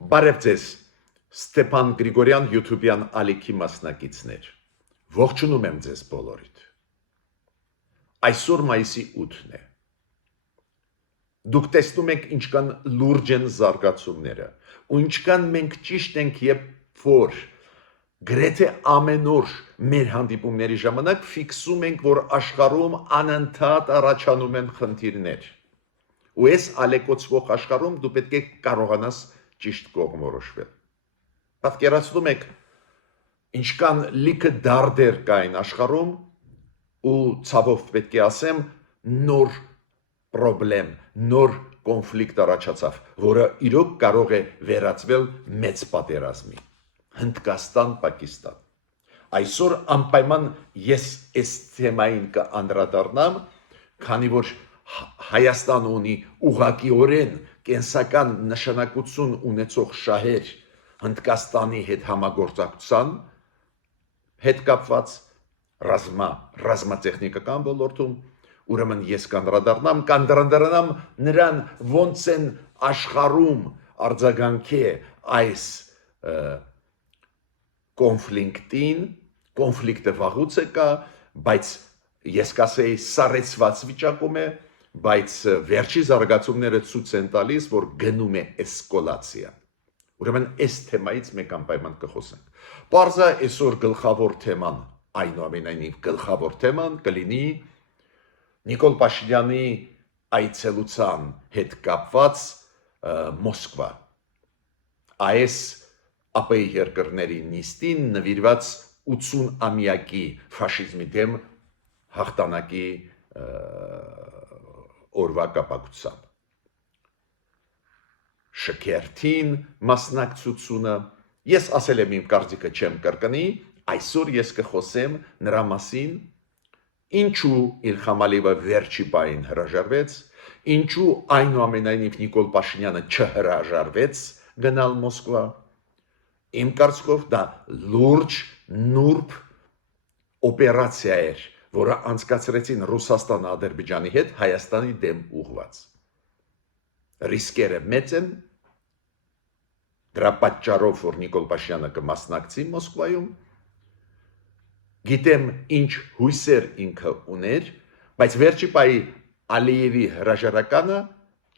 Բարև ձեզ, Ստեփան Գրիգորյան YouTube-յան ալիքի մասնակիցներ։ Ողջունում եմ ձեզ բոլորիդ։ Այսօր մայիսի 8-ն է։ Դուք տեսնում եք ինչքան լուրջ են զարգացումները, ու ինչքան մենք ճիշտ ենք, երբ որ գրեթե ամեն օր մեր հանդիպումների ժամանակ ֆիքսում ենք, որ աշխարհում անընդհատ առաջանում են խնդիրներ։ Ու այս ալեկոծվող աշխարհում դու պետք է կարողանաս ճիշտ կողմորոշվել։ Պատկերացնում եք ինչքան լիքը դարդեր կային աշխարհում ու ցավով պետք է ասեմ նոր պրոբլեմ, նոր կոնֆլիկտ առաջացավ, որը իրոք կարող է վերածվել մեծ պատերազմի։ Հնդկաստան, Պակիստան։ Այսօր անպայման ես այս թեմային կանդրադառնամ, քանի որ Հայաստանը ունի ուղղակիորեն կենսական նշանակություն ունեցող շահեր Հնդկաստանի հետ համագործակցության հետ կապված ռազմատեխնիկական ոլորտում, ուրեմն ես կանդրադառնամ նրան ոնց են աշխարհում արձագանքել այս կոնֆլիկտին, կոնֆլիկտը վաղուց է կա, բայց ես կասեի սառեցված վիճակում է, բայց վերջի զարգացումները ցույց են տալիս, որ գնում է էսկալացիա։ Ուրեմն այս թեմայից մենք անպայման կխոսենք։ Պարզա այսօր գլխավոր թեման, այնուամենայնիվ գլխավոր թեման կլինի Նիկոլ Փաշինյանի այցելության հետ կապված Մոսկվա։ Այս ԱՊ-ի երկրների նիստին նվիրված 80-ամյակի ֆաշիզմի դեմ հաղթանակի օրվա կապակցությամբ։ Շքերթին մասնակցությունը, ես ասել եմ իմ կարծիքը չեմ կրկնի, այսօր ես կխոսեմ նրա մասին, ինչու Իլհամ Ալիևը վերջի պահին հրաժարվեց, ինչու այնուամենայնիվ Նիկոլ Փաշինյանը չհրաժարվեց գնալ Մոսկվա։ Իմ կարծիքով դա լուրջ, նուրբ օպերացիա էր, որը անցկացրեցին Ռուսաստանը Ադրբեջանի հետ Հայաստանի դեմ ուղղված։ Ռիսկերը մեծ են, դրա պատճառով, որ Նիկոլ Փաշինյանը կմասնակցի Մոսկվայում, գիտեմ ինչ հույսեր ինքը ուներ, բայց վերջի պահի Ալիևի հրաժարականը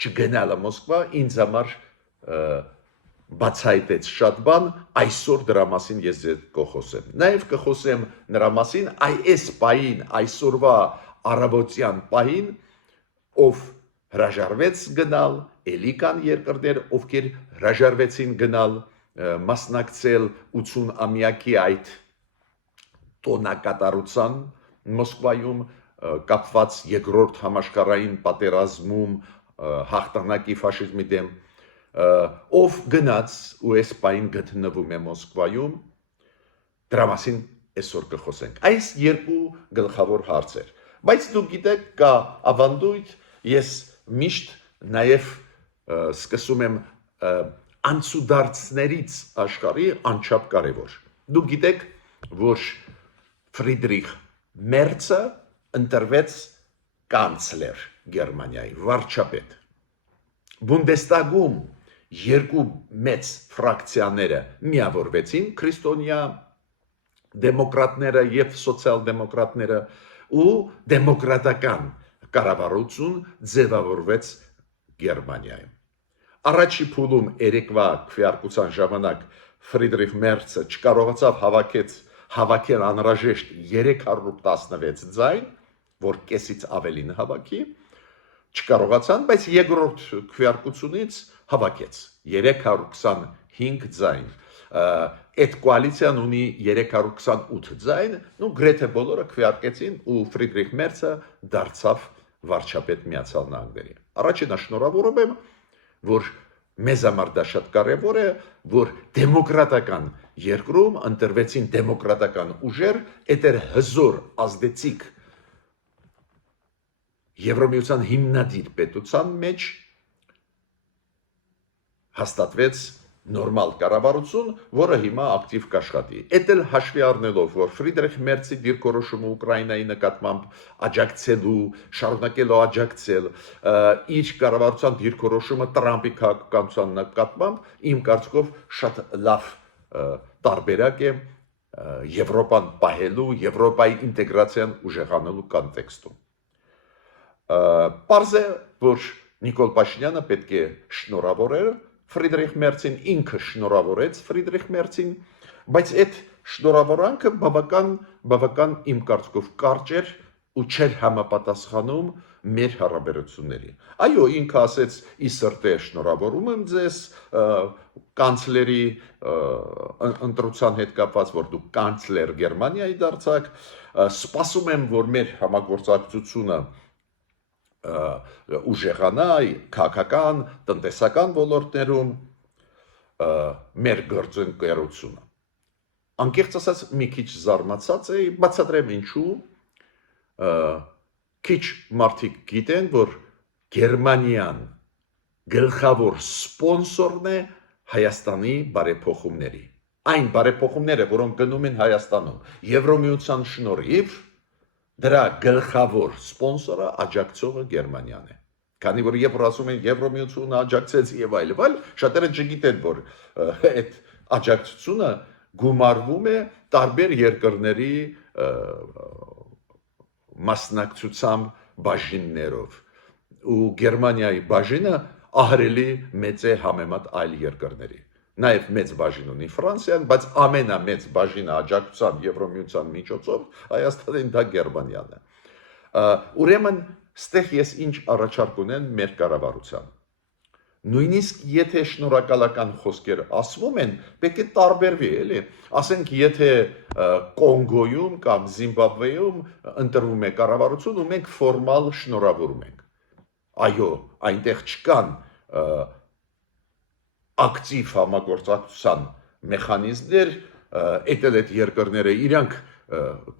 չգնալը Մոսկվա ինձ համար բացահայտեց շատ բան, այսօր դրա մասին ես կխոսեմ։ Նաև կխոսեմ նրա մասին այս պահին, այսօրվա առավոտյան պահին, ով հրաժարվեց գնալ, էլի կան երկրներ, ովքեր հրաժարվեցին գնալ, մասնակցել 80-ամյակի այդ տոնակատարության Մոսկվայում կապված երկրորդ համաշխարհային պատերազմում հաղթանակի ֆաշիզմի դեմ, ով գնաց ու այս պահին գտնվում է Մոսկվայում, դրա մասին այսօր կխոսենք։ Այս երկու գլխավոր հարցեր։ Բայց դուք գիտեք, կա ավանդույթ, ես միշտ նաև սկսում եմ անցուդարձներից աշխարհի անչափ կարևոր։ Դուք գիտեք, որ Ֆրիդրիխ Մերցը ընտրվեց կանցլեր Գերմանիայի, վարչապետ։ Բունդեստագում երկու մեծ ֆրակցիաները միավորվեցին, քրիստոնյա դեմոկրատները եւ սոցիալ-դեմոկրատները, ու դեմոկրատական կառավարություն ձևավորվեց Գերմանիայում։ Առաջի փուլում երեկվա քվեարկության ժամանակ Ֆրիդրիխ Մերցը չկարողացավ հավաքել անհրաժեշտ 316 ձայն, որ կեսից ավելին հավաքի, չկարողացան, բայց երկրորդ քվեարկությունից հավաքեց 325 ձայն։ Այդ կոալիցիան ունի 328 ձայն, գրեթե բոլորը քվեարկեցին ու Ֆրիդրիխ Մերցը դարձավ վարչապետ Միացյալ Նահանգների։ Առաջինը շնորհավորում եմ, որ մեզ համար դա շատ կարևոր է, որ դեմոկրատական երկրում ընտրվեցին դեմոկրատական ուժեր, այդ էր հզոր ազդեցիկ Եվրամիության հիմնադիր պետության մեջ հաստատվեց նորմալ կառավարություն, որը հիմա ակտիվ կաշխատի։ Էդ էլ հաշվի առնելով, որ Ֆրիդրիխ Մերցի դիրքորոշումը Ուկրաինայի նկատմամբ աջակցելու, շարունակելու աջակցել, իր կառավարության դիրքորոշումը Տրամպի քաղաքականության նկատմամբ, իմ կարծիքով շատ լավ տարբերակ է Եվրոպան պահելու, Եվրոպայի ինտեգրացիան ուժեղանելու կոնտեքստում։ Պարզ է, որ Նիկոլ Փաշինյանը պետք է շնորհավորել Ֆրիդրիխ Մերցին, ինքը շնորհավորեց Ֆրիդրիխ Մերցին, բայց այդ շնորհավորանքը բավական իմ կարծիքով կարճ էր ու չէր համապատասխանում մեր հարաբերությունների։ Այո, ինքը ասեց՝ ի սրտե շնորհավորում եմ ձեզ կանցլերի ընտրության հետ կապված, որ դուք կանցլեր Գերմանիայի դարձաք, սպասում եմ, որ մեր համագործակցությունը ուժեղանա քաղաքական, տնտեսական ոլորտներում մեր գործընկերությունը։ Անկեղծ ասած, մի քիչ զարմացած էի, բացատրեմ ինչու։ Քիչ մարդիկ գիտեն, որ Գերմանիան գլխավոր սպոնսորն է Հայաստանի բարեփոխումների։ Այն բարեփոխումները, որոնք գնում են Հայաստանում, Եվրոմիության շնորհիվ, դրա գլխավոր սպոնսորը աջակցողը Գերմանիան է։ Քանի որ երբ ասում են Եվրոմիությունը աջակցեց եւ այլ, շատերը չգիտեն, որ այդ աջակցությունը գումարվում է տարբեր երկրների մասնակցությամբ բաժիններով, ու Գերմանիայի բաժինը ահռելի մեծ է համեմատ այլ երկրների։ Նաև մեծ բաժին ունի Ֆրանսիան, բայց ամենամեծ բաժինը աջակցության Եվրոմիության միջոցով Հայաստանին դա Գերմանիան է։ Ուրեմն ստեղ ես ինչ առաջարկ ունեմ մեր կառավարության։ Նույնիսկ եթե շնորհակալական խոսքեր ասվում են, պետք է տարբերվի, էլի։ Ասենք, եթե Կոնգոյում կամ Զիմբաբվեում ընտրվում է կառավարություն, ու մենք ֆորմալ շնորհավորում ենք։ Այո, այնտեղ չկան ակտիվ համագործակցության մեխանիզմներ, այդ երկրները իրանք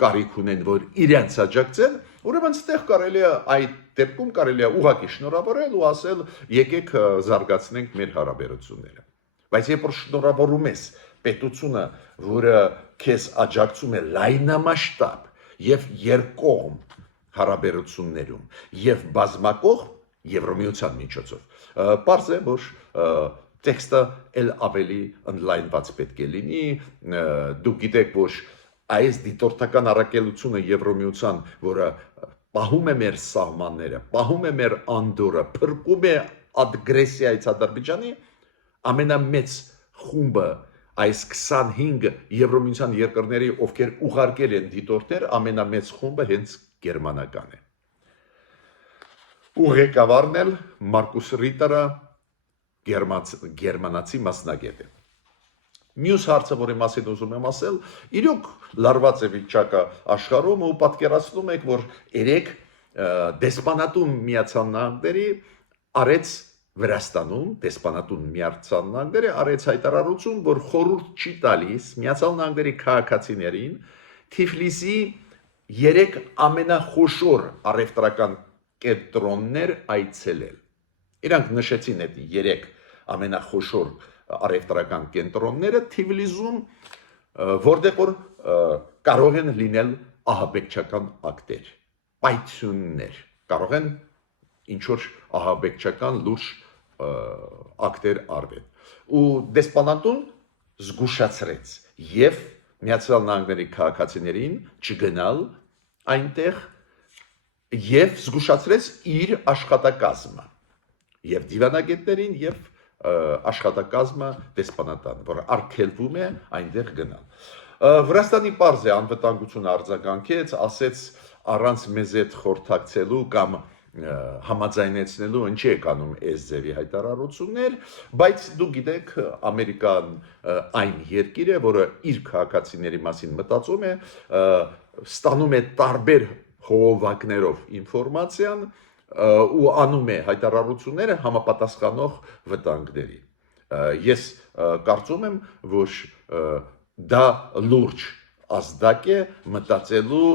կարիք ունեն, որ իրենց աջակցեն, ուրեմն ստեղ կարելի է այդ դեպքում կարելի է ուղղակի շնորհավորել ու ասել եկեք զարգացնենք մեր հարաբերությունները։ Բայց երբ որ շնորհավորում ես պետությունը, որը քեզ աջակցում է լայնամասշտաբ եւ երկկողմ հարաբերություններում եւ բազմակողմ Եվրոմիության միջոցով, պարզ է, որ տեքստը ել ավելի ընդլայնված պետք է լինի, դուք գիտեք, որ այս դիտորդական առաքելությունը Եվրոմիության, որը պահում է մեր սահմանները, պահում է մեր անդորը, փրկում է ագրեսիայից Ադրբեջանի, ամենամեծ խումբը այս 25 Եվրոմիության երկրների, ովքեր ուղարկել են դիտորդներ, ամենամեծ խումբը հենց գերմանական է։ Ու ղեկավարն էլ Մարկուս Ռիտերը գերմանացի մասնագետ է։ Մյուս հարցը, որի մասին ուզում եմ ասել, իրոք լարված է վիճակը աշխարհում ու պատկերացնում եք, որ երեք դեսպանատուն Միացյալ Նահանգների արեց Վրաստանում, դեսպանատուն Միացյալ Նահանգները արեց հայտարարություն, որ խորհուրդ չի տալիս Միացյալ Նահանգների քաղաքացիներին Թիֆլիսի 3 ամենախոշոր առևտրական կենտրոններ այցելել։ Իրանք նշեցին այդ 3 ամենախոշոր առևտրական կենտրոնները Թիֆլիսում, որտեղ որ կարող են լինել ահաբեկչական ակտեր, պայթյուններ, կարող են ինչ-որ ահաբեկչական լուրջ ակտեր արվել։ Ու դեսպանատուն զգուշացրեց եւ Միացյալ Նահանգների քաղաքացիներին չգնալ այնտեղ եւ զգուշացրեց իր աշխատակազմը եւ դիվանագետներին եւ աշխատակազմը դեսպանատան, որ արգելվում է այնտեղ գնալ։ Վրաստանի պարզ է անվտանգությունը արձագանքեց, ասեց առանց մեզ հետ խորհրդակցելու կամ համաձայնեցնելու ինչի է կանում այս ձևի հայտարարություններ, բայց դուք գիտեք, Ամերիկան այն երկիր է, որը իր քաղաքացիների մասին մտածում է, ստանում է տարբեր խողովակներով ինֆորմացիան ու անում է հայտարարությունները համապատասխանող վտանգների։ Ես կարծում եմ, որ դա լուրջ ազդակ է մտածելու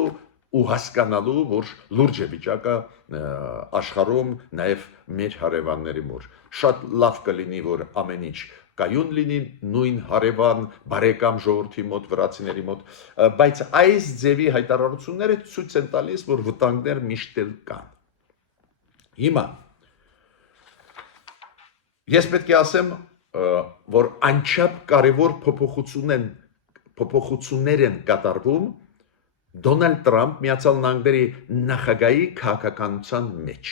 ու հասկանալու, որ լուրջ է վիճակը աշխարհում, նաև մեր հարևանների մոտ։ շատ լավ կլինի, որ ամեն ինչ կայուն լինի, նույն հարևան, բարեկամ ժողովրդի մոտ, վրացիների մոտ, բայց այս ձևի հայտարարությունները ցույց են տալիս, որ վտանգներ միշտ էլ կան։ Հիմա ես պետք է ասեմ, որ անչափ կարևոր փոփոխություններ են կատարվում Դոնալդ Տրամփ Միացյալ Նահանգների նախագահի քաղաքականության մեջ։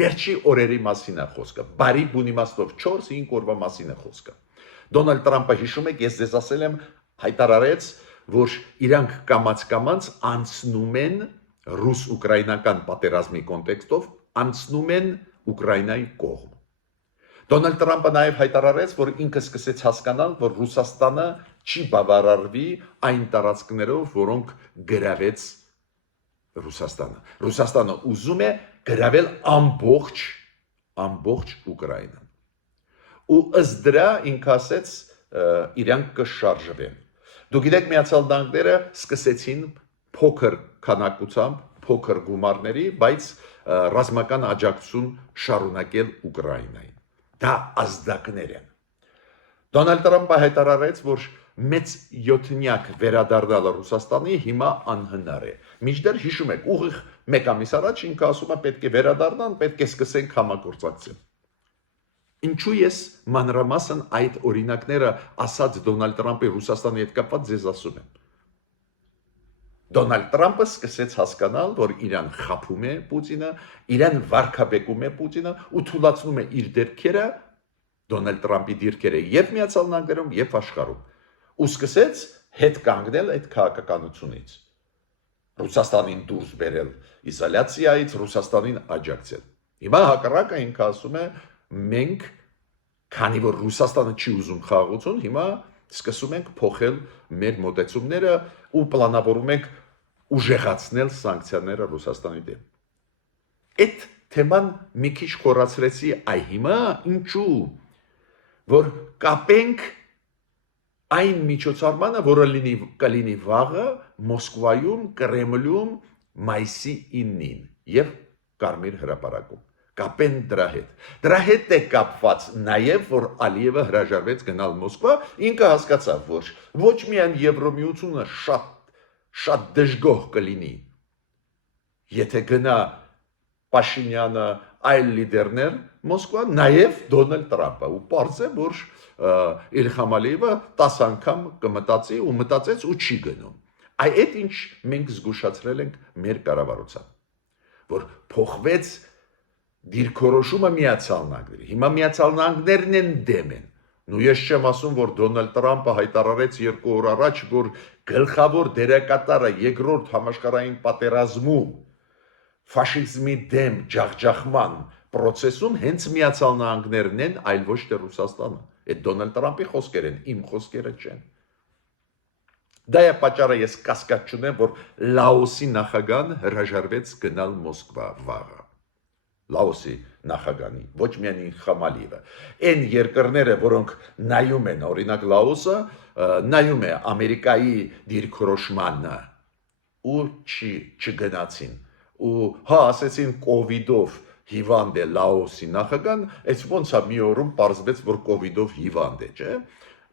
Վերջի օրերի մասին է խոսքը, բարի բուն իմաստով 4-5 օրվա մասին է խոսքը։ Դոնալդ Տրամփը հիշում եք, ես ձեզ ասել եմ, հայտարարեց, որ իրանք կամաց-կամաց անցնում են ռուս-ուկրաինական պատերազմի կոնտեքստով, անցնում են Ուկրաինայի կողմ։ Դոնալդ Տրամփը նաև հայտարարեց, որ ինքը սկսեց հասկանալ, որ Ռուսաստանը չի բավարարվի այն տարածքներով, որոնք գրավեց Ռուսաստանը։ Ռուսաստանը ուզում է գրավել ամբողջ Ուկրաինան։ Ու ըստ դրա ինքը ասեց, իրանք կշարժվեն։ Դուք գիտեք, Միացյալ Նահանգները սկսեցին փոքր քանակությամբ, փոքր գումարների, բայց ռազմական աջակցություն շարունակել Ուկրաինային։ Դա ազդակներ են։ Դոնալդ Տրամփը հայտարարեց, որ մեծ յոթնյակ վերադառնալը Ռուսաստանի հիմա անհնար է։ Մինչդեռ հիշում եք, ուղիղ 1 ամիս առաջ ինքը ասում է պետք է վերադառնան, պետք է սկսենք համագործակցել։ Ինչու ես մանրամասն այդ օրինակները ասած Դոնալդ Տրամփի Ռուսաստանի հետ կապված ձեզ ասում եմ։ Դոնալդ Տրամփը սկսեց հասկանալ, որ իրան խաբում է Պուտինը, իրան վարկաբեկում է Պուտինը ու թույլատրում է իր դիրքերը, Դոնալդ Տրամփի դիրքերը եւ Միացյալ Նահանգներում եւ աշխարհում։ Ու սկսեց հետ կանգնել այդ քաղաքականությունից։ Ռուսաստանին դուրս բերել իզոլյացիայից, Ռուսաստանին աջակցել։ Հիմա հակառակը ինքը ասում է, մենք, քանի որ Ռուսաստանը չի ուզում խաղաղություն, հիմա սկսում ենք փոխել մեր մոտեցումները ու պլանավորում ենք ուժեղացնել սանկցիաները Ռուսաստանի դեմ։ Այդ թեման մի քիչ խորացրեցի, այ հիմա ինչու, որ կապենք այն միջոցառմանը, որը կլինի վաղը Մոսկվայում, Կրեմլում, մայիսի 9-ին եւ Կարմիր հրապարակում։ Կապեն դրա հետ։ Դրա հետ է կապված նաև, որ Ալիևը հրաժարվեց գնալ Մոսկվա, ինքը հասկացավ, որ ոչ միայն Եվրոմիությունը շատ դժգոհ կլինի, եթե գնա Փաշինյանը, այլ լիդերներ Մոսկվա, նաև Դոնալդ Տրամփը, ու պարզ է, որ Իլհամ Ալիևը 10 անգամ կմտածի ու մտածեց ու չի գնում։ Այդ ինչ մենք զգուշացրել ենք մեր կառավարությամբ, որ փոխվեց դիրքորոշումը Միացյալ Նահանգների։ Հիմա Միացյալ Նահանգներն են դեմ են։ Ու ես չեմ ասում, որ Դոնալդ Տրամփը հայտարարեց 2 օր առաջ, որ գլխավոր դերակատարը երկրորդ համաշխարհային պատերազմում ֆաշիզմի դեմ ջախջախման process-ում հենց Միացյալ Նահանգներն են, այլ ոչ թե Ռուսաստանը։ Այդ Դոնալդ Տրամփի խոսքեր են, իմ խոսքերը չեն։ Դա է պատճառը, ես կասկած չունեմ, որ Լաոսի նախագահան հրաժարվեց գնալ Մոսկվա վաղը։ Լաոսի նախագահանի, ոչ միայն Իլհամ Ալիևը։ Այն երկրները, որոնք նայում են, օրինակ Լաոսը, նայում է Ամերիկայի դիրքորոշմանը ու չգնացին։ Ու ասեցին կովիդով հիվանդ է Լաոսի նախագահան, այս ոնց է մի օրում պարզվեց, որ կովիդով հիվանդ է, չէ՞։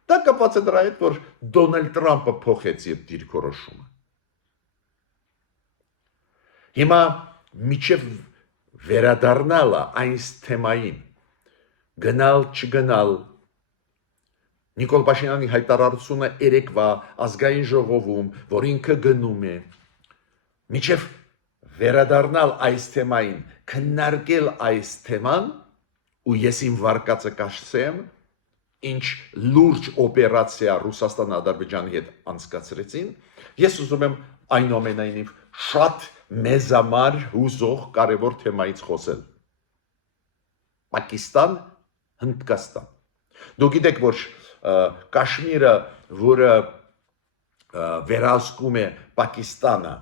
Դա կապված է դրա հետ, որ Դոնալդ Տրամփը փոխեց իր դիրքորոշումը։ Հիմա միջև վերադառնալը այն թեմային, գնալ, չգնալ, Նիկոլ Փաշինյանի հայտարարությունը երեկվա ազգային ժողովում, որ ինքը գնում է, միջև վերադառնալ այս թեմային, քննարկել այս թեման, ու ես իմ վարկածը կասեմ, ինչ լուրջ օպերացիա Ռուսաստան-Ադրբեջանի հետ անցկացրեցին, ես ուզում եմ այնուամենայնիվ շատ մեզամար հուզող կարևոր թեմայից խոսել։ Պակիստան, Հնդկաստան։ Դուք գիտեք, որ Կաշմիրը, որը վերահսկում է Պակիստանը,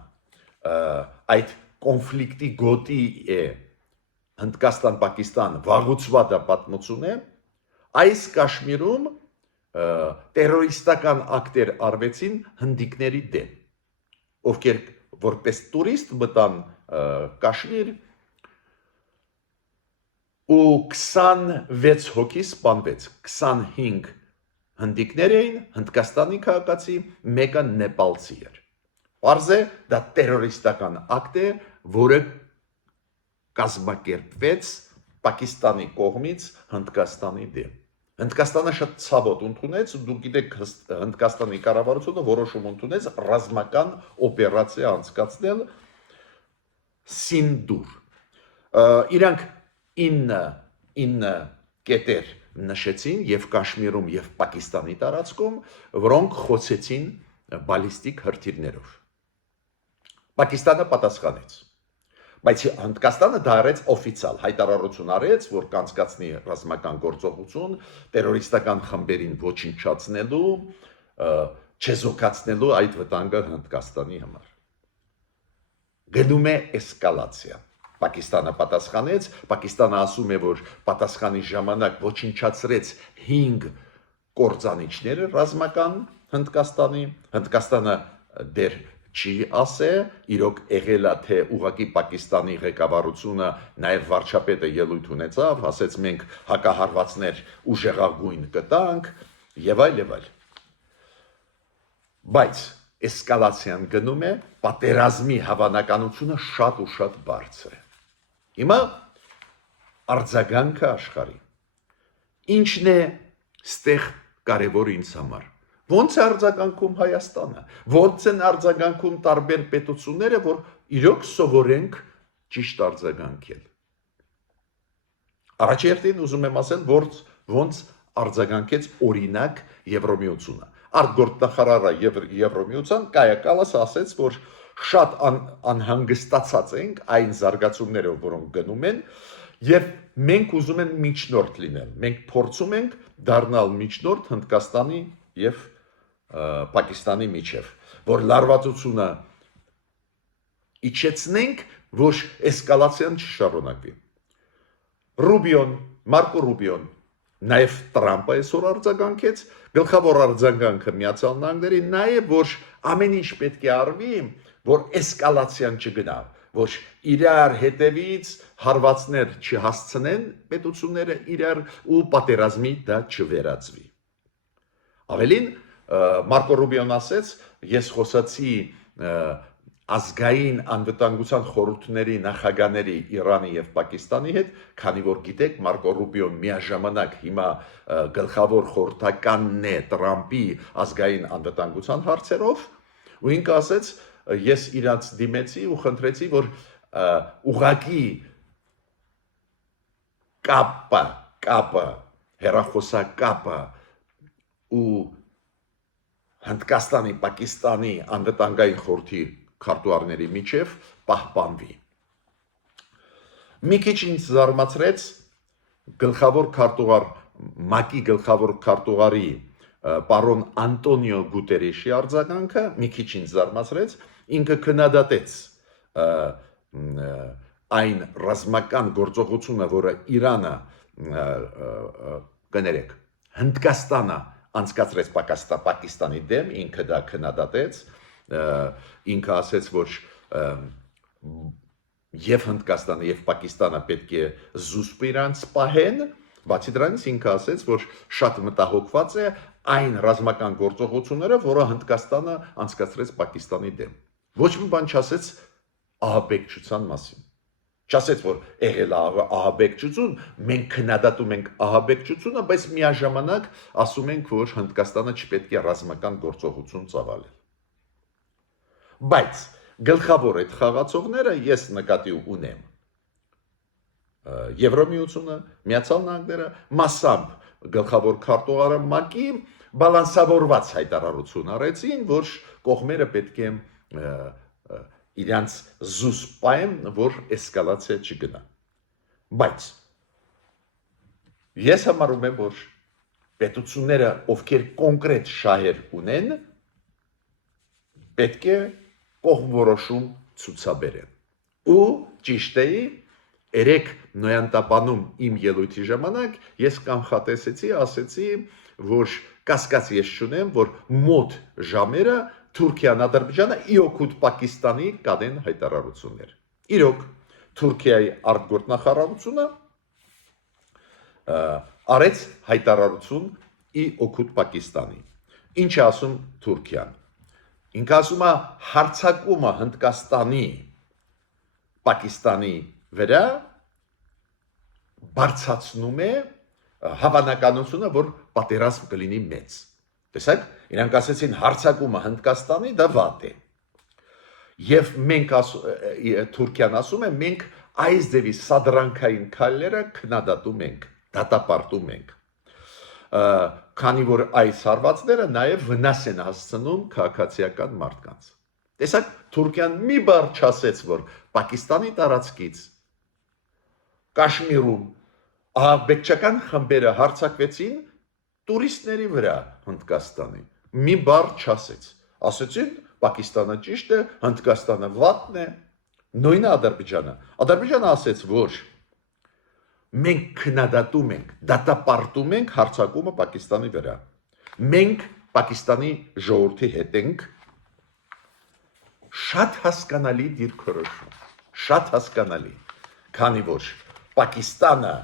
այդ կոնֆլիկտի գոտի է Հնդկաստան-Պակիստան վաղուց վա պատմություն է, այս Կաշմիրում տերորիստական ակտեր արվեցին հնդիկների դեմ, ովքեր որպես տուրիստ մտան Կաշմիր, ու 26 հոգի սպանվեց, 25 հնդիկներ էին, Հնդկաստանի քաղաքացի, մեկը նեպալցի էր։ Պարզ է, դա տերորիստական ակտ է, որը կազմակերպվեց Պակիստանի կողմից Հնդկաստանի դեմ։ Հնդկաստանը շատ ցավոտ ընդունեց, դուք գիտեք Հնդկաստանի կառավարությունը որոշում ընդունեց ռազմական օպերացիա անցկացնել Սինդուր։ Իրանք 9 կետեր նշեցին եւ Կաշմիրում եւ Պակիստանի տարածքում, որոնք խոցեցին բալիստիկ հրթիռներով։ Պակիստանը պատասխանեց, բայց Հնդկաստանը դա արեց օֆիցիալ, հայտարարություն արեց, որ կանցկացնի ռազմական գործողություն տերորիստական խմբերին ոչնչացնելու, չեզոքացնելու այդ վտանգը Հնդկաստանի համար։ Գնում է էսկալացիա։ Պակիստանը պատասխանեց, Պակիստանը ասում է, որ պատասխանի ժամանակ ոչնչացրեց 5 կործանիչներ ռազմական Հնդկաստանի, Հնդկաստանը դեռ չի ասե, իրոք եղել է թե ուղղակի Պակիստանի ղեկավարությունը նաև վարչապետը ելույթ ունեցավ, ասեց մենք հակահարվածներ ուժեղագույն կտանք եւ այլ։ Բայց էսկալացիան գնում է, պատերազմի հավանականությունը շատ ու շատ բարձր է։ Հիմա արձագանքը աշխարհի։ Ինչն է ստեղ կարևոր ինձ համար։ Ոնց է արձագանքում Հայաստանը, ոնց են արձագանքում տարբեր պետությունները, որ իրոք սովորենք ճիշտ արձագանքել։ Առաջերտին ուզում եմ ասել, ոնց արձագանքեց օրինակ Եվրոմիությունը։ Արտգործնախարարը Եվրոմիության Կայա Կալասը ասեց, որ շատ անհանգստացած ենք այն զարգացումներով, որոնք գնում են, եւ մենք ուզում ենք միջնորդ լինել։ Մենք փորձում ենք դառնալ միջնորդ Հնդկաստանի եւ Պակիստանի միջև, որ լարվածությունը իջեցնենք, որ էսկալացիան չշարունակվի։ Մարկո Ռուբիոն, նաև Տրամպը այսօր արձագանքեց, գլխավոր արձագանքը Միացյալ Նահանգների նա է, որ ամեն ինչ պետք է արվի, որ էսկալացիան չգնա, որ իրար հետևից հարվածներ չհասցնեն պետությունները իրար ու պատերազմի դա չվերածվի։ Ավելին Մարկո Ռուբիոն ասեց, ես խոսացի ազգային անվտանգության խորհուրդների նախագահների Իրանի եւ Պակիստանի հետ, քանի որ գիտեք Մարկո Ռուբիոն միաժամանակ հիմա գլխավոր խորհրդականն է Տրամպի ազգային անվտանգության հարցերով, ու ինքը ասեց, ես իրանց դիմեցի ու խնդրեցի, որ ուղղակի կապը, հեռախոսակապը ու Հնդկաստանի, Պակիստանի անվտանգային խորհրդի քարտուղարների միջև պահպանվի։ Մի քիչ ինձ զարմացրեց գլխավոր քարտուղար ՄԱԿ-ի գլխավոր քարտուղարի պարոն Անտոնիո Գուտերեշի արձագանքը, մի քիչ ինձ զարմացրեց, ինքը քննադատեց այն ռազմական գործողությունը, որը Իրանը կներեք, Հնդկաստանը անցկացրեց Պակիստանի դեմ, ինքը դա քննադատեց, ինքը ասեց, որ եւ Հնդկաստանը եւ Պակիստանը պետք է զուսպ իրանց պահեն, բացի դրանից ինքը ասեց, որ շատ մտահոգված է այն ռազմական գործողությունները, որը Հնդկաստանը անցկացրեց Պակիստանի դեմ։ Ոչ մի բան չասեց ահաբեկչության մասին։ Չասեց, որ եղել է ահաբեկչություն, մենք քննադատում ենք ահաբեկչությունը, բայց միաժամանակ ասում ենք, որ Հնդկաստանը չպետք է ռազմական գործողություն ծավալել։ Բայց գլխավոր այդ խաղացողները ես նկատի ունեմ Եվրոմիությունը, Միացյալ Նահանգները, մասամբ գլխավոր քարտուղարը ՄԱԿ-ի բալանսավորված հայտարարություն արեցին, որ կողմերը պետք է իրանց զուսպային, որ էսկալացիա չգնա։ Բայց ես համարում եմ, որ պետությունները, ովքեր կոնկրետ շահեր ունեն, պետք է կողմորոշում ցուցաբերեն։ Ու ճիշտ էի, երեք Նոյանտապանում իմ ելույթի ժամանակ ես կանխատեսեցի, ասեցի, որ կասկած ես չունեմ, որ մոտ ժամերը Թուրքիան, Ադրբեջանը իօգուտ Պակիստանի կանեն հայտարարություններ։ Իրոք Թուրքիայի արտգործնախարարությունը արեց հայտարարություն ի օգուտ Պակիստանի։ Ինչ է ասում Թուրքիան։ Ինքը ասում է հարձակումը Հնդկաստանի Պակիստանի վրա բարձրացնում է հավանականությունը, որ պատերազմ կլինի մեծ։ Տեսեք, իրանք ասեցին հարձակումը Հնդկաստանի դա վատ է։ Եվ մենք Թուրքիան ասում է մենք այս ձևի սադրանքային քայլերը քննադատում ենք, դատապարտում ենք։ Քանի որ այս հարվածները նաև վնաս են հասցնում քաղաքացիական մարդկանց։ Տեսեք, Թուրքիան մի բառ չասեց, որ Պակիստանի տարածքից Կաշմիրում ահաբեկչական խմբերը հարձակվեցին տուրիստների վրա Հնդկաստանի։ Մի բառ չասեց։ Ասեցին Պակիստանը ճիշտ է, Հնդկաստանը վատն է, նույնը Ադրբեջանը։ Ադրբեջանը ասեց, որ մենք քննադատում ենք, դատապարտում ենք հարձակումը Պակիստանի վրա։ Մենք Պակիստանի ժողովրդի հետ ենք, շատ հասկանալի դիրքորոշում, շատ հասկանալի, քանի որ Պակիստանը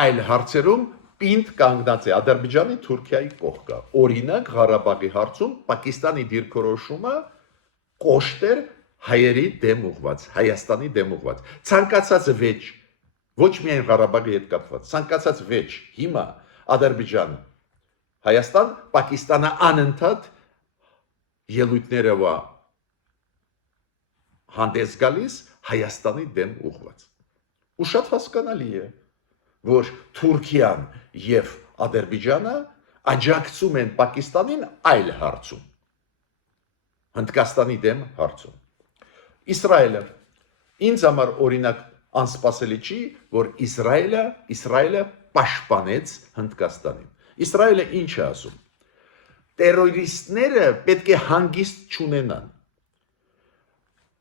այլ հարցերում պինդ կանգնած է Ադրբեջանի Թուրքիայի կողքը։ Օրինակ Ղարաբաղի հարցում Պակիստանի դիրքորոշումը կոշտ էր հայերի դեմ ուղված, Հայաստանի դեմ ուղված։ Ցանկացած վեճ, ոչ միայն Ղարաբաղի հետ կապված, ցանկացած վեճ հիմա Ադրբեջան, Հայաստան, Պակիստանը անընդհատ ելույթներով հանդես գալիս Հայաստանի դեմ ուղված։ Ու շատ հասկանալի է, որ Թուրքիան եւ Ադրբեջանը աջակցում են Պակիստանին այլ հարցում, Հնդկաստանի դեմ հարցում։ Իսրայելը ինձ համար օրինակ անսպասելի չի, որ Իսրայելը պաշտպանեց Հնդկաստանին։ Իսրայելը ինչ է ասում։ Տերորիստները պետք է հանգիստ չունենան։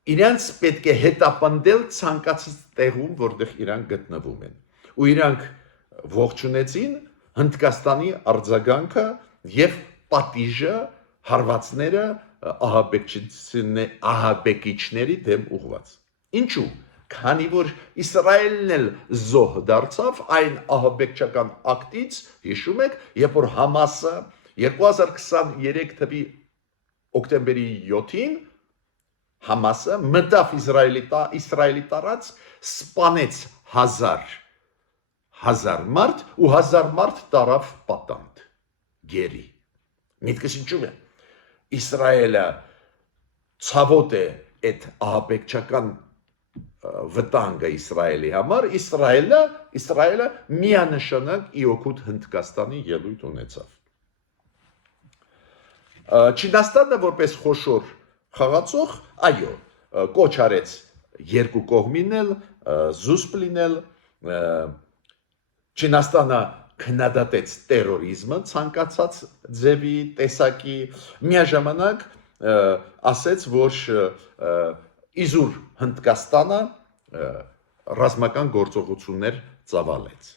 Իրանց պետք է հետապնդել ցանկացած տեղում, որտեղ իրանք գտնվում են։ Ու իրանք ողջունեցին Հնդկաստանի արձագանքը եւ պատիժը հարվածները ահաբեկիչների դեմ ուղված։ Ինչու՞։ Քանի որ Իսրայելն էլ զոհ դարձավ այն ահաբեկչական ակտից, հիշում եք, երբ որ Համասը 2023 թվականի օկտեմբերի 7-ին Համասը մտավ Իսրայելի տարած, սպանեց 1000 մարդ ու 1000 մարդ տարավ պատանդ, գերի։ Միտքս ինչու է։ Իսրայելը ցավոտ է այդ ահաբեկչական վտանգը Իսրայելի համար, Իսրայելը միանշանակ ի օգուտ Հնդկաստանի ելույթ ունեցավ։ Չինաստանը որպես խոշոր խաղացող, այո, կոչ արեց երկու կողմին էլ զուսպ լինել, Չինաստանը քննադատեց տերորիզմը ցանկացած ձևի տեսակի, միաժամանակ ասեց, որ իզուր Հնդկաստանը ռազմական գործողություններ ծավալեց։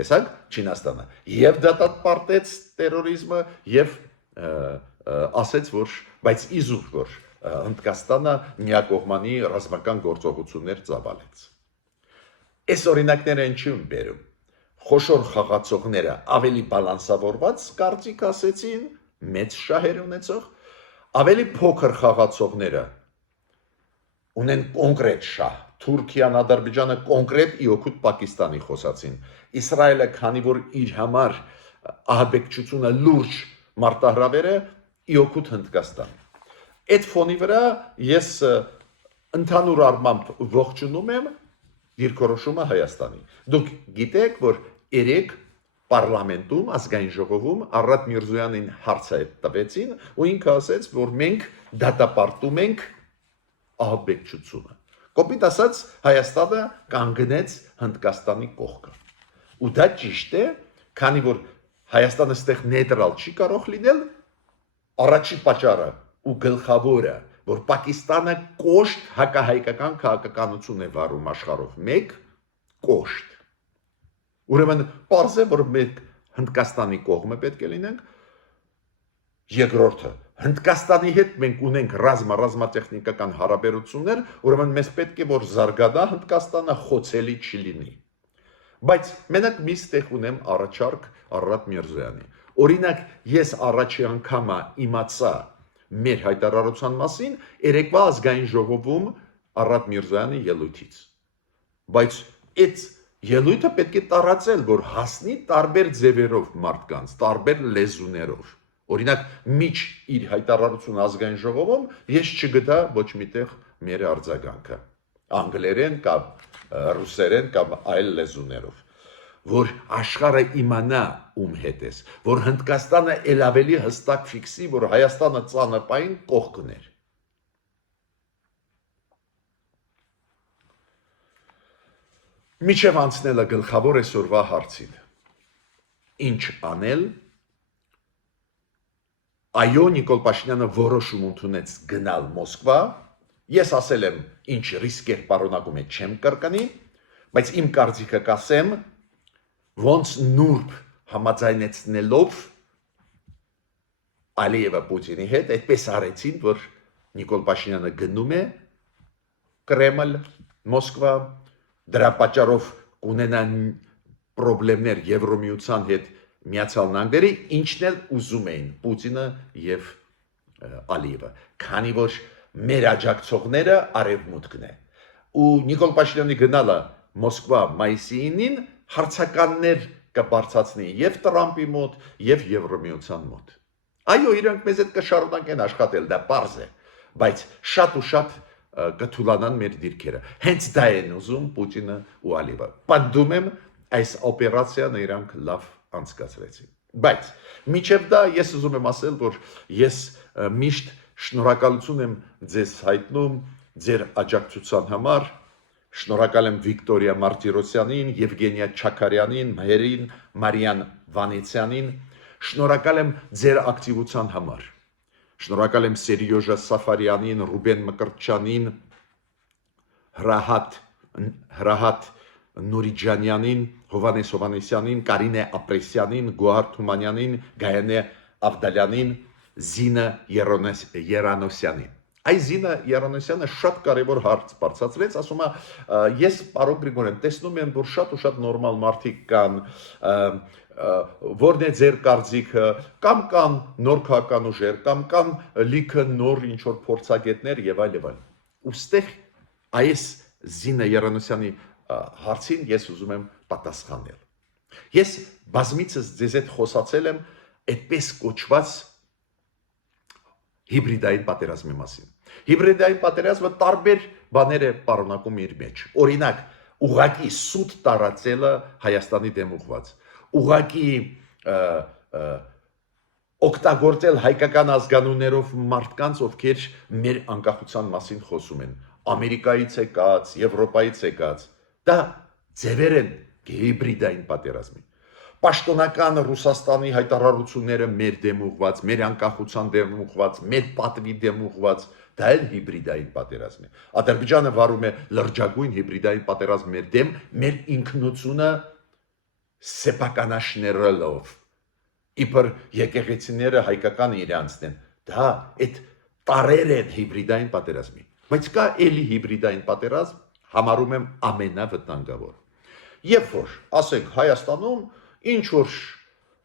Տեսակ Չինաստանը եւ դատապարտեց տերորիզմը եւ ասեց, որ բայց իզուր որ Հնդկաստանը միակողմանի ռազմական գործողություններ ծավալեց։ Այս օրինակները ինչու են բերում։ Խոշոր խաղացողները ավելի բալանսավորված կարծիք ասեցին, մեծ շահեր ունեցող, ավելի փոքր խաղացողները ունեն կոնկրետ շահ։ Թուրքիան, Ադրբեջանը կոնկրետ ի օգուտ Պակիստանի խոսացին։ Իսրայելը, քանի որ իր համար ահաբեկչությունը լուրջ մարտահրավեր է, ի օգուտ Հնդկաստանի։ Այդ ֆոնի վրա ես ընդհանուր առմամբ ողջունում եմ դիրքորոշումը Հայաստանի։ Դուք գիտեք, որ երեք պարլամենտում, ազգային ժողովում Արադ Միրզոյանին հարց տվեցին ու ինքը ասեց, որ մենք դատապարտում ենք ահաբեկչությունը։ Կոպիտ ասած Հայաստանը կանգնեց Հնդկաստանի կողքը։ Ու դա ճիշտ է, քանի որ Հայաստանը ստեղ նեյտրալ չի կարող լինել, առաջի պատճառը ու գլխավորը, որ Պակիստանը կոշտ հակահայկական քաղաքականություն է վարում աշխարհով, մեկ կոշտ։ Ուրեմն պարզ է, որ մենք Հնդկաստանի կողմը պետք է լինենք։ Երկրորդը, Հնդկաստանի հետ մենք ունենք ռազմատեխնիկական հարաբերություններ, ուրեմն մեզ պետք է որ զարգանա Հնդկաստանը խոցելի չլինի։ Բայց մենակ մի ստեղ ունեմ առաջարկ Արարատ Միրզոյանի։ Օրինակ, ես առաջի անգամը իմացա մեր հայտարարության մասին երեկվա ազգային ժողովում Արարատ Միրզոյանի ելույթից։ Բայց այդ ելույթը պետք է տարածել, որ հասնի տարբեր ձևերով մարդկանց, տարբեր լեզուներով։ Օրինակ, միջ իր հայտարարություն ազգային ժողովում ես չգտա ոչ միտեղ մեր արձագանքը, անգլերեն կամ ռուսերեն կամ այլ լեզուներով, որ աշխարհը իմանա ում հետ ես, որ Հնդկաստանը ել ավելի հստակ ֆիքսի, որ Հայաստանը ծանրպային կողքներ։ Միջև անցնելը գլխավոր այսօրվա հարցին։ Ինչ անել։ Այո, Նիկոլ Փաշինյանը որոշում ընդունեց գնալ Մոսկվա։ Ես ասել եմ, ինչ ռիսկեր պարունակում է չեմ կրկնի, բայց իմ կարծիքը կասեմ, ոնց նուրբ համաձայնեցնելով Ալիևը Պուտինի հետ, այդպես արեցին, որ Նիկոլ Փաշինյանը գնում է Կրեմլ, Մոսկվա, դրա պատճառով կունենան խնդիրներ Եվրոմիության հետ Միացյալ Նահանգների, ինչն էլ ուզում էին Պուտինը եւ Ալիևը, քանի որ մեր աջակցողները արևմուտքն է։ Ու Նիկոլ Փաշինյանի գնալը Մոսկվա մայիսի 9-ին հարցականներ կբարձրացնի եւ Տրամպի մոտ եւ Եվրոմիության մոտ։ Այո, իրանք մեզ հետ կշարունակեն աշխատել, դա պարզ է, բայց շատ ու շատ կթուլանան մեր դիրքերը։ Հենց դա են ուզում Պուտինը ու Ալիևը։ Պատդում եմ, այս օպերացիան իրանք լավ անցկացրեցին։ Բայց միջև դա ես ուզում եմ ասել, որ ես միշտ շնորհակալություն եմ ձեզ հայտնում ձեր աջակցության համար։ Շնորհակալ եմ Վիկտորիա Մարտիրոսյանին, Եվգենիա Չակարյանին, Մհերին, Մարիան Վանեցյանին։ Շնորհակալ եմ ձեր ակտիվության համար։ Շնորհակալ եմ Սերիոժա Սաֆարյանին, Ռուբեն Մկրտչյանին, Հրահատ Նուրիջանյանին, Հովանես Հովանեսյանին, Կարինե Ապրեսյանին, Գոհար Թումանյանին, Գայանե Ավդալյանին, Զինա Երանոսյանին։ Այս Զինա Երանոսյանը շատ կարևոր հարց բարձրացրեց, ասում է, ես պարոն Գրիգորյան, տեսնում եմ, որ շատ ու շատ նորմալ մարդիկ կան, որն է ձեր կարծիքը, կամ կան նոր քաղաքական ուժեր, կամ կան լիքը նոր ինչ-որ փորձագետներ եւ այլ եւ այլ։ Ոստեղ այս Զինա Երանոսյանի հարցին ես ուզում եմ պատասխանել։ Ես բազմիցս ձեզ հետ խոսացել եմ այդպես կոչված հիբրիդային պատերազմի մասին։ Հիբրիդային պատերազմը տարբեր բաներ է պարունակում իր մեջ։ Օրինակ, ուղղակի սուտ տարածելը Հայաստանի դեմ ուղղված, ուղղակի օգտագործել հայկական ազգանուններով մարդկանց, ովքեր մեր անկախության մասին խոսում են, Ամերիկայից եկած, Եվրոպայից եկած, դա ձևեր են հիբրիդային պատերազմի։ Պաշտոնական Ռուսաստանի հայտարարությունները մեր դեմ ուղված, մեր անկախության դեմ ուղված, մեր պատվի դեմ ուղված, դա էլ հիբրիդային պատերազմ է։ Ադրբեջանը վարում է լրջագույն հիբրիդային պատերազմ մեր դեմ, մեր ինքնությունը սեփականաշներելով, իբր եկեղեցիները հայկական իրանցն են, դա այդ տարեր են հիբրիդային պատերազմի։ Բայց կա էլի հիբրիդային պատերազմ, համարում եմ ամենավտանգավոր։ Երբ որ, ասենք, Հայաստանում ինչ որ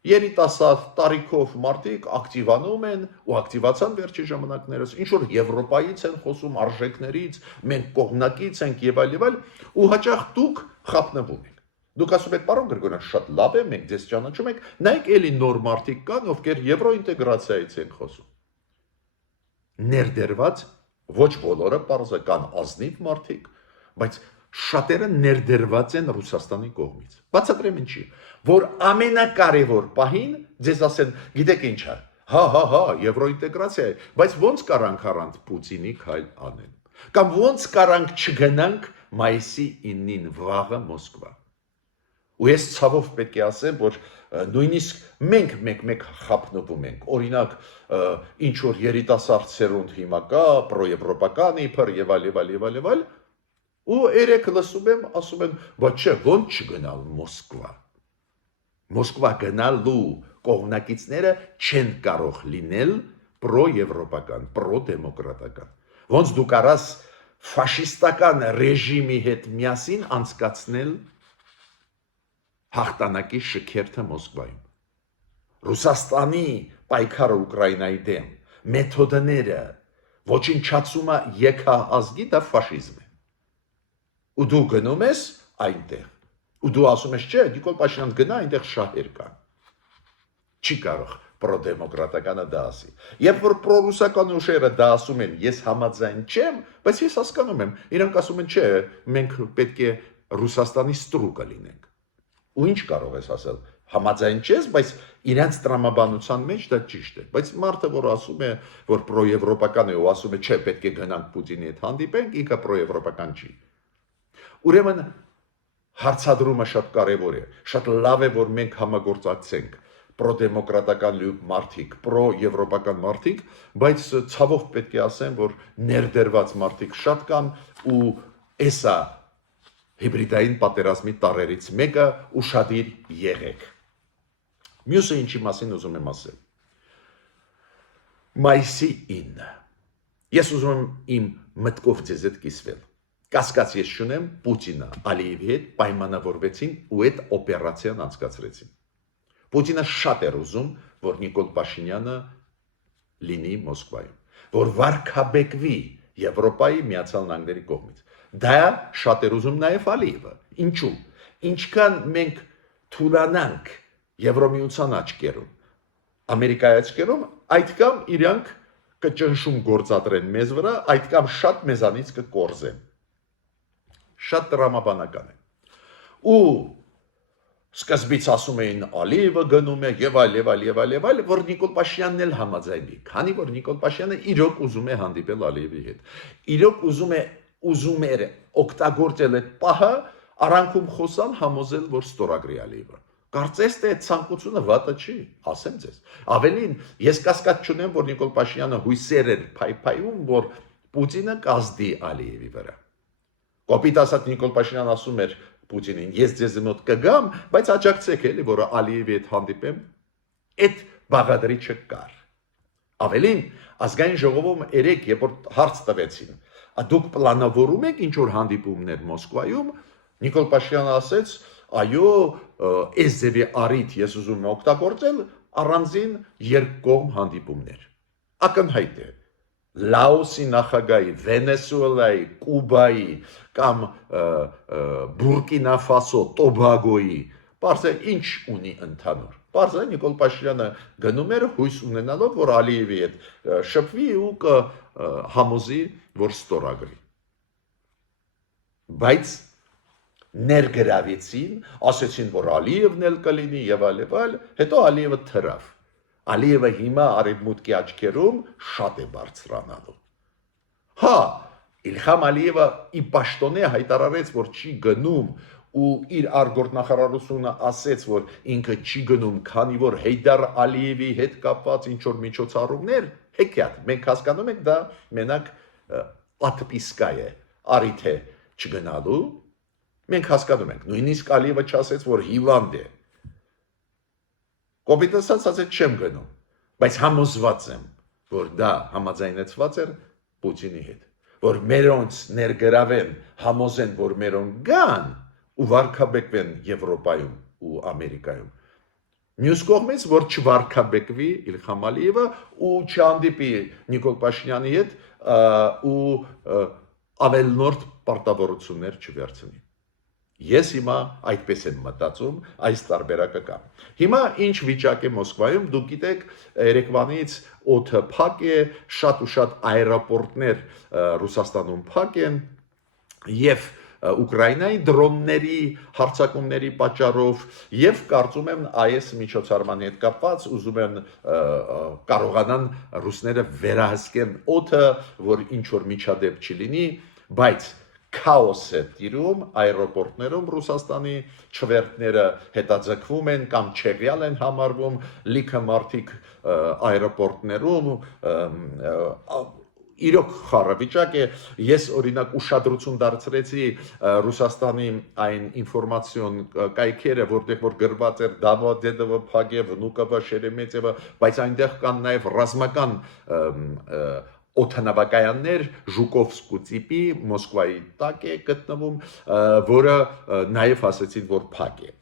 երիտասարդ տարիքով մարդիկ ակտիվանում են ու ակտիվացան վերջի ժամանակներս, ինչ որ Եվրոպայից են խոսում, արժեքներից, մենք կողմնակից ենք եւ այլ, ու հաճախ դուք խափնվում եք։ Դուք ասում եք, պարոն Գրիգորյան, շատ լավ է, մենք ձեզ ճանաչում ենք, նայեք էլի նոր մարդիկ կան, ովքեր եվրոինտեգրացիայից են խոսում։ Ներդերված, ոչ բոլորը պարզ է, կան ազնիվ մարդիկ, բայց շատերը ներդերված են Ռուսաստանի կողմից։ Բացատրեմ ինչի, որ ամենակարևոր պահին ձեզ ասեն, գիտեք ինչ է, հա, եվրոինտեգրացիա է, բայց ոնց կարանք առանց Պուտինի քայլ անեն, կամ ոնց կարանք չգնանք մայիսի 9-ին վաղը Մոսկվա։ Ու ես ցավով պետք է ասեմ, որ նույնիսկ մենք մեկ խափնվում ենք, օրինակ ինչ որ երիտասարդ սերունդ հիմա կա, պրոեվրոպական իբր եւ այլ, ու երեք լսում եմ, ասում են, ոչ չէ, ոնց չգնալ Մոսկվա։ Մոսկվա գնալու կողմնակիցները չեն կարող լինել պրոեվրոպական, պրոդեմոկրատական։ Ոնց դու կարաս ֆաշիստական ռեժիմի հետ միասին անցկացնել հաղթանակի շքերթը Մոսկվայում։ Ռուսաստանի պայքարը Ուկրաինայի դեմ, մեթոդները, ոչնչացումը եկահազգի դա ֆաշիզմ է։ Ու դու գնում ես այնտեղ։ Ու դու ասում ես, չէ, Նիկոլ Փաշինյան գնա այնտեղ շահեր կան։ Չի կարող պրոդեմոկրատականը դա ասի։ Երբ որ պրոռուսական ուժերը դա ասում են, ես համաձայն չեմ, բայց ես հասկանում եմ, իրանք ասում են, չէ, մենք պետք է Ռուսաստանի ստրուկը լինենք։ Ու ինչ կարող ես ասել, համաձայն չես, բայց իրենց տրամաբանության մեջ դա ճիշտ է։ Բայց մարդը, որ ասում է, որ պրոեվրոպական է ու ասում է, չէ, պետք է գնանք Պուտինի հետ հանդիպենք, ինքը պրոեվրոպական չի։ Ուրեմն հարցադրումը շատ կարևոր է, շատ լավ է, որ մենք համագործակցենք պրոդեմոկրատական մարդիկ, պրոեվրոպական մարդիկ, բայց ցավով պետք է ասեմ, որ ներդերված մարդիկ շատ կան ու էսա հիբրիդային պատերազմի տարերից մեկը ուշադիր եղեք։ Մյուսը ինչի մասին ուզում եմ ասել։ Մայիսի 9։ Ես ուզում եմ իմ մտքով ձեզ հետ կիսվել։ Կասկած ես չունեմ, Պուտինը Ալիևի հետ պայմանավորվեցին ու այդ օպերացիան անցկացրեցին։ Պուտինը շատ էր ուզում, որ Նիկոլ Փաշինյանը լինի Մոսկվայում, որ վարկաբեկվի Եվրոպայի Միացյալ Նահանգների կողմից։ Դա շատ էր ուզում նաև Ալիևը։ Ինչու՞։ Ինչքան մենք թուլանանք Եվրոմիության աչքերում, Ամերիկայի աչքերում, այդքան իրանք կճնշում գործադրեն մեզ վրա, այդքան շատ մեզանից կկորզեն։ Շատ տրամաբանական է։ Ու սկզբից ասում էին Ալիևը գնում է եւ այլ, որ Նիկոլ Փաշինյանն էլ համաձայնվի, քանի որ Նիկոլ Փաշինյանը իրոք ուզում է հանդիպել Ալիևի հետ։ Իրոք ուզում էր օգտագործել այդ պահը, արանքում խոսալ, համոզել, որ ստորագրի Ալիևը։ Կարծես թե այդ ցանկությունը վատը չի, ասեմ ձեզ։ Ավելին, ես կասկած չունեմ, որ Նիկոլ Փաշինյանը հույսեր էր փայփայում, որ Պուտինը կազդի Ալիևի վրա։ Կոպիտ ասած Նիկոլ Փաշինյանը ասում էր Պուտինին, ես ձեզ մոտ կգամ, բայց աջակցեք էլի, որ Ալիևի հետ հանդիպեմ, այդ բաղադրիչը կար։ Ավելին, ազգային ժողովում երեք, երբ որ հարց տվեցին, դուք պլանավորում եք ինչ որ հանդիպումներ Մոսկվայում, Նիկոլ Փաշինյանը ասեց, այո, այս ձևի առիթ ես ուզում եմ օգտագործել առանձին երկկողմ հանդիպումներ։ Ակնհայտ է։ Լաոսի նախագահի, Վենեսուելայի, Կուբայի կամ Բուրկինա Ֆասո, Տոբագոյի, պարզե ինչ ունի ընդհանուր։ Պարզե Նիկոլ Փաշինյանը գնում էր հույս ունենալով, որ Ալիևի հետ շփվի ու համոզի, որ ստորագրի։ Բայց ներգրավեցին, ասեցին, որ Ալիևն էլ կլինի եւ այլ, հետո Ալիևը թռավ։ Ալիևը հիմա արևմուտքի աչքերում շատ է բարձրանալու։ Հա, Իլհամ Ալիևը ի պաշտոնե հայտարարեց, որ չի գնում ու իր արտգործնախարարությունը ասեց, որ ինքը չի գնում, քանի որ Հեյդար Ալիևի հետ կապված ինչ որ միջոցառումներ, հեքիաթ, մենք հասկանում ենք դա մենակ պատպիսկա է, առիթ է չգնալու, մենք հասկանում ենք, նույնիսկ Ալիևը չասեց, որ հիվանդ է։ Կոպիտ ասած չեմ գնում, բայց համոզված եմ, որ դա համաձայնեցված էր Պուտինի հետ, որ մերոնց ներգրավեն, համոզեն, որ մերոնք գան ու վարկաբեկվեն Եվրոպայում ու Ամերիկայում։ Մյուս կողմից, որ չվարկաբեկվի Իլհամ Ալիևը ու չհանդիպի Նիկոլ Փաշինյանի հետ ու ավելնորդ պարտավորություններ չվերցնի։ Ես հիմա այդպես եմ մտածում, այս տարբերակը կա։ Հիմա ինչ վիճակ է Մոսկվայում, դուք գիտեք, երեկվանից օդը փակ է, շատ ու շատ աերոպորտներ Ռուսաստանում փակ են եւ Ուկրաինայի դրոնների հարձակումների պատճառով եւ կարծում եմ այս միջոցառմանի հետ կապված ուզում են կարողանան ռուսները վերահսկեն օդը, որ ինչ որ միջադեպ չլինի, բայց քաոս է տիրում աերոպորտներում Ռուսաստանի չվերթները հետաձգվում են կամ չեղյալ են համարվում, լիքը մարդիկ աերոպորտներում իրոք խառը վիճակ է։ Ես օրինակ ուշադրություն դարձրեցի Ռուսաստանի այն ինֆորմացիոն կայքերը, որտեղ որ գրված էր Դավոդեդովը, Փագև, Վնուկովը, Շերեմեցևը, բայց այնտեղ կան նաև ռազմական օդանավակայաններ Ժուկովսկու տիպի Մոսկվայի տակ է գտնվում, որը նաև ասեցին, որ փակ է։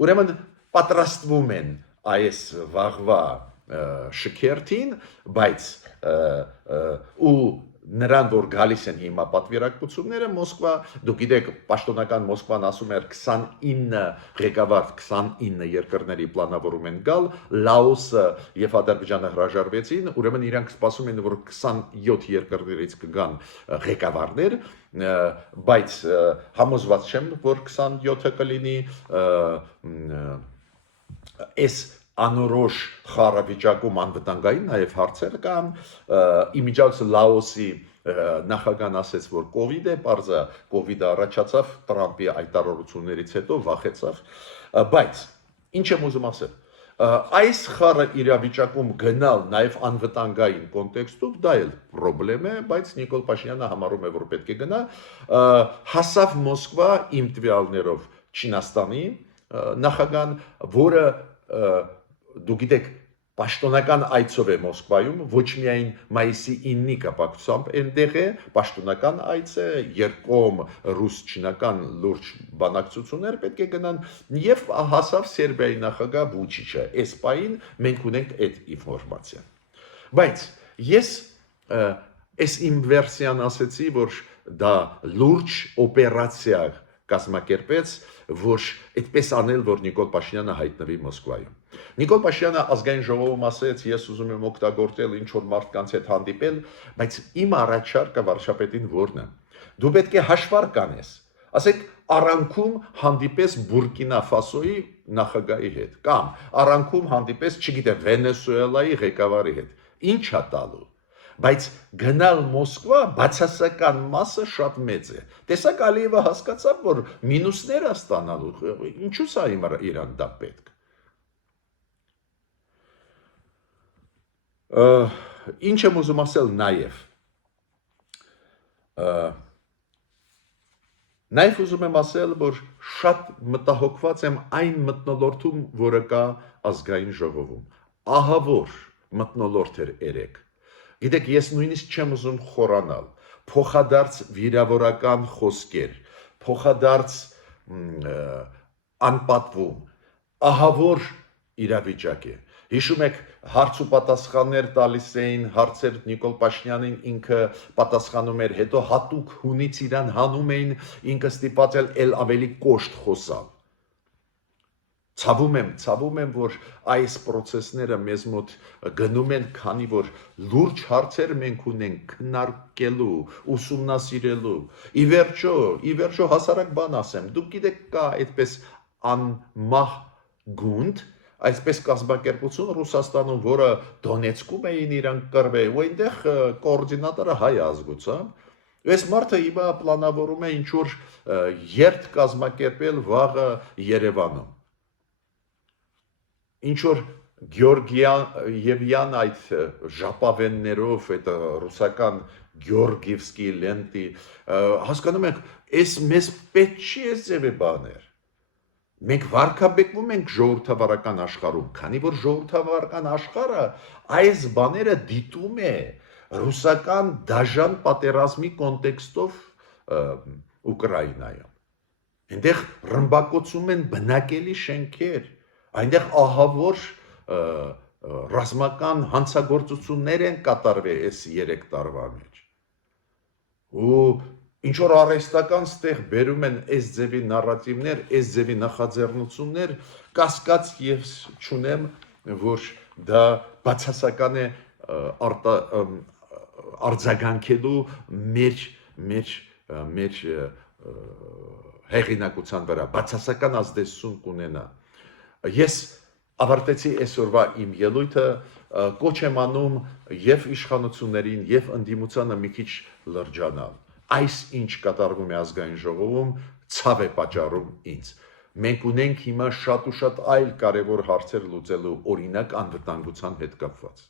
Ուրեմն պատրաստվում են այս վաղվա շքերթին, բայց ու նրան, որ գալիս են հիմա պատվիրակությունները Մոսկվա, դուք գիտեք, պաշտոնական Մոսկվան ասում էր 29 ղեկավար 29 երկրների պլանավորում են գալ, Լաոսը եւ Ադրբեջանը հրաժարվեցին, ուրեմն իրանք սպասում են, որ 27 երկրներից կգան ղեկավարներ, բայց համոզված չեմ, որ 27-ը կլինի, այս անորոշ խառավիճակում անվտանգային նաև հարցեր կան, իմիջիայլոց Լաոսի նախագահան ասեց, որ կովիդ է, պարզը կովիդը առաջացավ Տրամպի հայտարարություններից հետո վախեցավ, բայց ինչ եմ ուզում ասել, այս խառը իրավիճակում գնալ նաև անվտանգային կոնտեքստով դա էլ պրոբլեմ է, բայց Նիկոլ Փաշինյանը համարում է, որ պետք է գնա, հասավ Մոսկվա իմ տվյալներով Չինաստանի նախագահան, որը դուք գիտեք, պաշտոնական այցով է Մոսկվայում, ոչ միայն մայիսի 9-ի կապակցությամբ այնտեղ է, պաշտոնական այց է, երկկողմ ռուս-չինական լուրջ բանակցություններ պետք է գնան, եւ հասավ Սերբիայի նախագահ Վուչիչը, այս պահին մենք ունենք այդ ինֆորմացիան։ Բայց ես այս իմ վերսիան ասեցի, որ դա լուրջ օպերացիա կազմակերպեց, որ այդպես անել, որ Նիկոլ Փաշինյանը հայտնվի Մոսկվայում։ Նիկոլ Փաշինյանը ազգային ժողովում ասեց, ես ուզում եմ օգտագործել ինչ-որ մարդկանց հետ հանդիպել, բայց իմ առաջարկը վարչապետին որն է։ Դու պետք է հաշվարկ անես, ասեք առանքում հանդիպես Բուրկինա Ֆասոյի նախագահի հետ, կամ առանքում հանդիպես, չգիտեմ, Վենեսուելայի ղեկավարի հետ։ Ինչ է տալու։ Բայց գնալ Մոսկվա բացասական մասը շատ մեծ է։ Տեսակ Ալիևը հասկացավ, որ մինուսները ստանալու, ինչու՞ սա իրան դա պետք։ Ինչ եմ ուզում ասել նաև ուզում եմ ասել, որ շատ մտահոգված եմ այն մթնոլորտում, որը կա ազգային ժողովում։ Ահավոր մթնոլորտ էր երեք։ Գիտեք, ես նույնիսկ չեմ ուզում խորանալ, փոխադարձ վիրավորական խոսքեր, փոխադարձ անպատվում, ահավոր իրավիճակ է։ Հիշում եք, հարց ու պատասխաններ տալիս էին, հարցեր Նիկոլ Փաշինյանին ինքը պատասխանում էր, հետո հատուկ հունից իրան հանում էին, ինքը ստիպած էլ ավելի կոշտ խոսալ։ Ցավում եմ, որ այս process-ները մեզ մոտ գնում են, քանի որ լուրջ հարցեր մենք ունենք քննարկելու, ուսումնասիրելու։ Ի վերջո հասարակ բան ասեմ, դուք գիտեք կա այդպես անմահ գունդ, այսպես կազմակերպություն Ռուսաստանում, որը Դոնեցկում էին իրանք կռվել, ու այնտեղ կոորդինատորը հայ ազգությամբ։ Այս մարդը հիմա պլանավորում է ինչ-որ երթ կազմակերպել վաղը Երևանում։ Ինչ-որ Գեորգիևյան այդ ժապավեններով, այդ ռուսական Գեորգիևսկի լենտի, հասկանում եք, այս մեզ պետք չի այս ձևի բաներ։ Մենք վարկաբեկվում ենք ժողովրդավարական աշխարհում, քանի որ ժողովրդավարական աշխարհը այս բաները դիտում է ռուսական դաժան պատերազմի կոնտեքստով Ուկրաինայում։ Այնտեղ ռմբակոծում են բնակելի շենքեր, այնտեղ ահավոր ռազմական հանցագործություններ են կատարվել այս 3 տարվա մեջ։ Ու ինչ որ արհեստական ստեղ բերում են այս ձևի նարատիվներ, այս ձևի նախաձեռնություններ, կասկած ես չունեմ, որ դա բացասական է արձագանքելու մեր հեղինակության վրա, բացասական ազդեցություն կունենա։ Ես ավարտեցի այսօրվա իմ ելույթը, կոչ եմ անում եւ իշխանություններին եւ ընդդիմությանը մի քիչ լրջանալ։ Այս ինչ կատարվում է ազգային ժողովում, ցավ է պատճառում ինձ։ Մենք ունենք հիմա շատ ու շատ այլ կարևոր հարցեր լուծելու, օրինակ անվտանգության հետ կապված։